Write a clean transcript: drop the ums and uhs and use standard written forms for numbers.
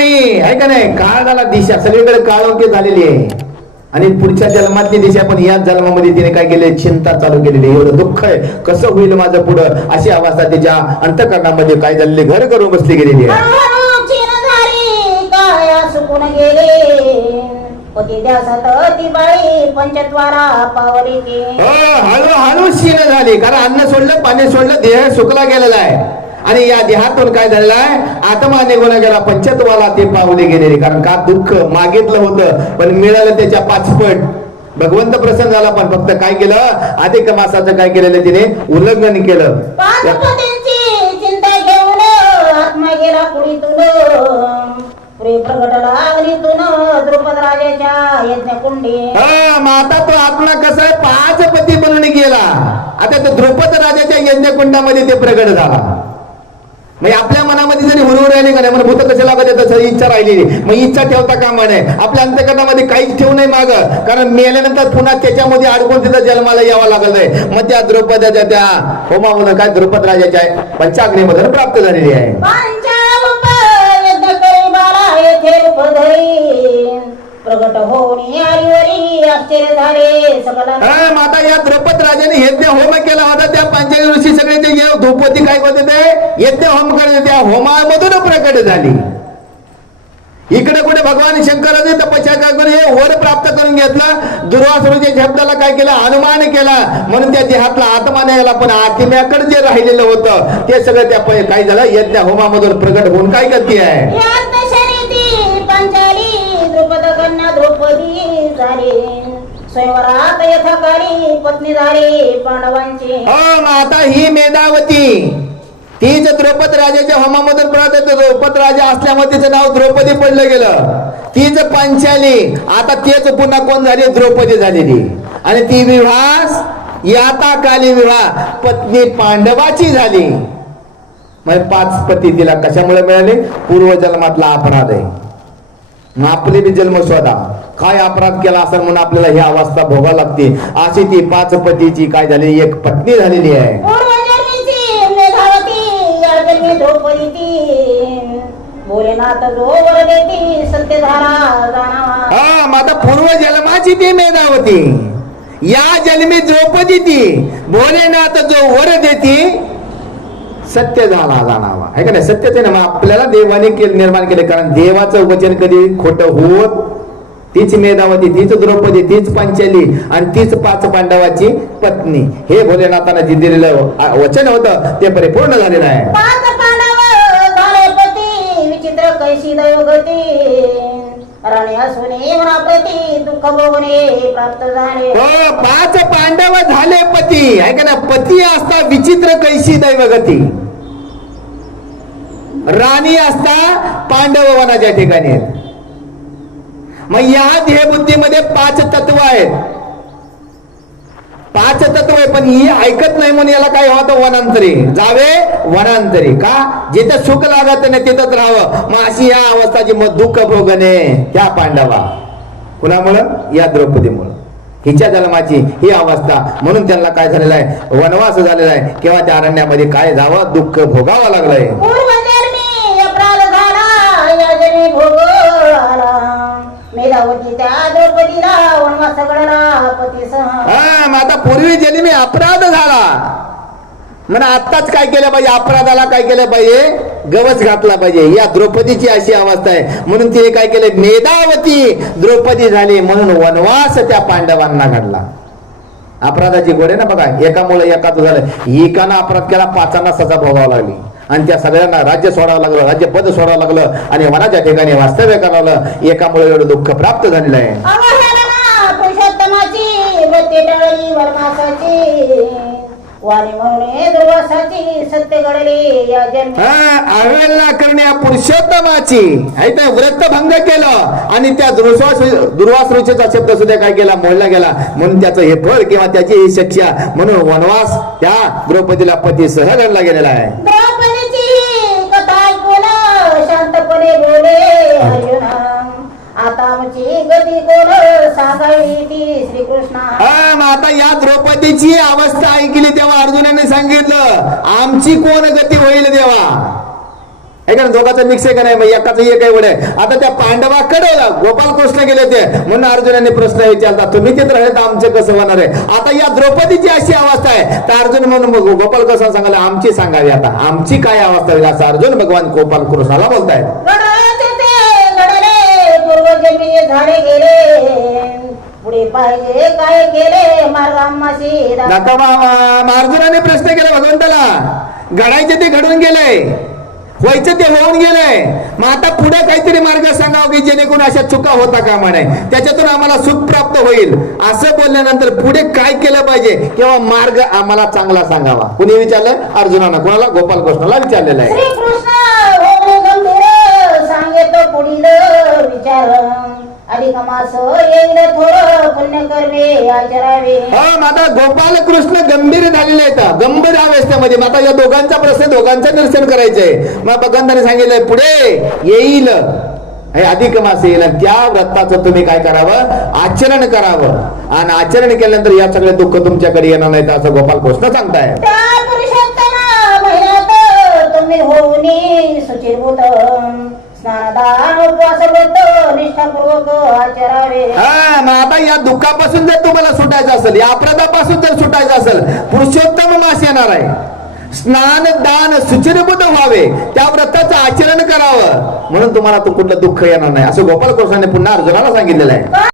नाही आहे का नाही. काळाला दिशा सगळीकडे काळोखी झालेली आहे आणि पुढच्या जन्मातली दिशा पण याच जन्मामध्ये तिने काय केले, चिंता चालू केलेली. एवढं दुःख आहे, कसं होईल माझं पुढं, अशी अवस्था तिच्या अंतःकरणामध्ये काय झालेली, घर करून बसली गेलेली आहे. सुकून गेले पती द्यासात ती बाई पंचद्वारा पावली ती. हळूहळू क्षीण झाली, कारण अन्न सोडलं, पाणी सोडलं, देह सुकला गेलेला आहे आणि या देहातून काय झालेलं आहे, आत्मा निघून गेला, पंचत्वाला ती पावली गेलेली. कारण का, दुःख मागितलं होतं पण मिळालं त्याच्या 5 पट. भगवंत प्रसन्न झाला पण फक्त काय केलं, अधिक मासाचं काय केलेलं तिने उल्लंघन केलं. चिंता घेऊन आत्मा गेला कुडीतून प्रगटला अग्नीतून द्रुपद राजाच्या यज्ञकुंडी. आता तो आत्मा कसा आहे, 5 पती बनून गेला. आता तो द्रुपद राजाच्या यज्ञकुंडामध्ये ते प्रगट झाला. मग आपल्या मनामध्ये जरी हुरहुर राहिली का नाही, मला भूत कशाला बघत तसं इच्छा राहिलेली, मग इच्छा ठेवता कामा नये. आपल्या अंतःकरणामध्ये काहीच ठेवू नये माग, कारण मेल्यानंतर पुन्हा त्याच्यामध्ये अडकून तिथं जन्माला यावं लागत आहे. मग त्या द्रुपदाच्या त्या होमामधून काय द्रुपद राजाच्या पंचाग्नीमधून प्राप्त झालेली आहे. प्रगट होऊन आश्चर्य झाले सकला. माता या द्रुपद राजाने यज्ञ होम केला होता. त्या पंचाग्नी ऋषी सगळे ते धूपवती काय होते, ते यज्ञ होम करत, त्या होमामधून प्रकट झाली. इकडे कुठे भगवान शंकराने तपस्या करून हे वर प्राप्त करून घेतलं. दुर्वासुरूच्या शब्दाला काय केलं, अनुमान केला, म्हणून त्या देहातला आत्मा नाही आला. पण आत्म्याकडे जे राहिलेलं होतं ते सगळं त्या काय झालं, यज्ञ होमामधून प्रकट होऊन काय करते आहे. द्रुपद कन्या द्रौपदी झाली, स्वयंवरात यथाकाली पत्नी झाली पांडवांची. आता ही मेधावती, तीच द्रौपद राजाच्या होमामधून द्रौपद राजा असल्यामुळे तिचं नाव द्रौपदी पडलं गेलं. तीच पांचाली, आता तेच पुन्हा कोण झाली, द्रौपदी झालेली. आणि ती विवाह याताकाली विवाह पत्नी पांडवाची झाली. म्हणजे 5 पती तिला कशामुळे मिळाले, पूर्वजन्मातला अपराध आहे. मग आपले बी जन्म शोधा, काय अपराध केला असेल म्हणून आपल्याला ही अवस्था भोगावी लागते. अशी ती 5 पतीची काय झाली, एक पत्नी झालेली आहे. माता पूर्व जन्माची ती मेधावती, या जन्मी द्रौपदी ती, भोलेनाथ जो वर देती सत्य झाला जाणावा आहे का नाही. सत्यच आहे ना. मग आपल्याला देवाने निर्माण केले, कारण देवाचं वचन कधी खोटं होत. तीच मेधावती, तीच द्रौपदी, तीच पांचाली आणि तीच 5 पांडवाची पत्नी. हे भोलेनाथानं जे दिलेलं वचन होतं ते परिपूर्ण झालेलं आहे. 5 पांडव झाले पती, विचित्र कैशी दैवगती, राणी असुने वनाप्रती दुःख भोगणे प्राप्त झाले. 5 पांडव झाले पती आहे का ना. पती असता विचित्र कैशी दैवगती, राणी असता पांडव वनाच्या ठिकाणी आहेत. मग या देहबुद्धीमध्ये 5 तत्व आहेत. 5 तत्व आहे, पण ही ऐकत नाही म्हणून याला काय होतं, वनांतरी जावे. वनांतरी का, जिथं सुख लागत नाही तिथंच राहावं. मग अशी या अवस्थाची मग दुःख भोगणे त्या पांडवा. कुणामुळं, या द्रौपदीमुळं, हिच्या जन्माची ही अवस्था. म्हणून त्यांना काय झालेलं आहे, वनवास झालेला आहे. किंवा त्या अरण्यामध्ये काय जावं, दुःख भोगावं लागलंय. मेधावती त्या द्रौपदीला वनवास घडला पतीसह. आता पूर्वी जन्मी अपराध झाला, म्हणून आत्ताच काय केलं पाहिजे, अपराधाला काय केलं पाहिजे, गवच घातला पाहिजे. या द्रौपदीची अशी अवस्था आहे. म्हणून तिने काय केलं, मेधावती द्रौपदी झाली, म्हणून वनवास त्या पांडवांना घडला. अपराधाची गोड आहे ना बघा. एकामुळे एकाच झालं. एकानं अपराध केला, 5 सजा भोगावं लागली आणि त्या सगळ्यांना राज्य सोडावं लागलं, राज्यपद सोडावं लागलं आणि वनाच्या ठिकाणी वास्तव्य करावं लागलं. एकामुळे एवढं दुःख प्राप्त झालेलं आहे. पुरुषोत्तमाची वृत्ती टळली वनवासाची, वाणी म्हणून दुर्वासाची सत्य घडले या जन्मी. अवहेलना करण्या पुरुषोत्तमाची व्रत भंग केलं आणि त्या दुर्वासरूचा शब्द सुद्धा काय केला, मोडला गेला. म्हणून त्याचं हे फळ किंवा त्याची ही शिक्षा. म्हणून वनवास त्या द्रौपदीला पती सह घडला गेलेला आहे. द्रौपदीची कथा ऐकून शांतपणे बोले अर्जुना, आता आमची गती कोण सांगावी ती श्रीकृष्णा. आता या द्रौपदीची अवस्था ऐकली तेव्हा अर्जुनाने सांगितलं, आमची कोण गती होईल देवा. आहे का दोघांचा मिक्स आहे का नाही, मग एकाचं एक आहे वडे. आता त्या पांडवाकडे गोपाल कृष्ण गेले होते म्हणून अर्जुनाने प्रश्न विचारला, तुम्ही तिथे राहिले तर आमचं कसं होणार आहे. आता या द्रौपदीची अशी अवस्था आहे तर अर्जुन म्हणून गोपाल कृष्ण सांगायला आमची सांगावी, आता आमची काय अवस्था होईल असं अर्जुन भगवान गोपाल कृष्णाला बोलतायत. घडाचे ते घडले पूर्वजन्मी झाले गेले, पुढे पाहिजे काय केले मार्ग आम्हाशी दाखवा. नका मामा, अर्जुनाने प्रश्न केला भगवंताला, घडायचे ते घडून गेले, व्हायचं ते होऊन गेलंय, मग आता पुढे काहीतरी मार्ग सांगावं की जेणेकरून अशा चुका होता कामा नये, त्याच्यातून आम्हाला सुख प्राप्त होईल. असं बोलल्यानंतर पुढे काय केलं पाहिजे किंवा मार्ग आम्हाला चांगला सांगावा. कुणी विचारलं? अर्जुनानं. कोणाला? गोपाल कृष्णाला विचारलेलं आहे. श्रीकृष्ण होऊन गंभीर सांगेतो पुढील विचार, अधिक मास येईल थोडं पुण्य कर्मे आचरावे. आता गोपाल कृष्ण गंभीर झालेले आहेत, गंभीर अवस्थेमध्ये. मग आता या दोघांचा प्रश्न, दोघांचं निरसन करायचंय. मग भगवंताने सांगितलंय पुढे येईल हे अधिक मास येईल, आणि त्या व्रताचं तुम्ही काय करावं? आचरण करावं, आणि आचरण केल्यानंतर या सगळे दुःख तुमच्याकडे येणार नाहीत असं गोपाल कृष्ण सांगताय. त्या पुरुषोत्तम महिन्यात तुम्ही होऊनी सुचिरभूत, स्नानदान उपवास व्रत निष्ठापूर्वक आचरावे. मग आता या दुःखापासून जर तुम्हाला सुटायचं असेल, या अपराधापासून जर सुटायचं असेल, पुरुषोत्तम मास येणार आहे, स्नान दान सुचिरभूत व्हावे, त्या व्रताचं आचरण करावं, म्हणून तुम्हाला तो कुठलं दुःख येणार नाही असं गोपाल कृष्णाने पुन्हा अर्जुनाला सांगितलेलं आहे.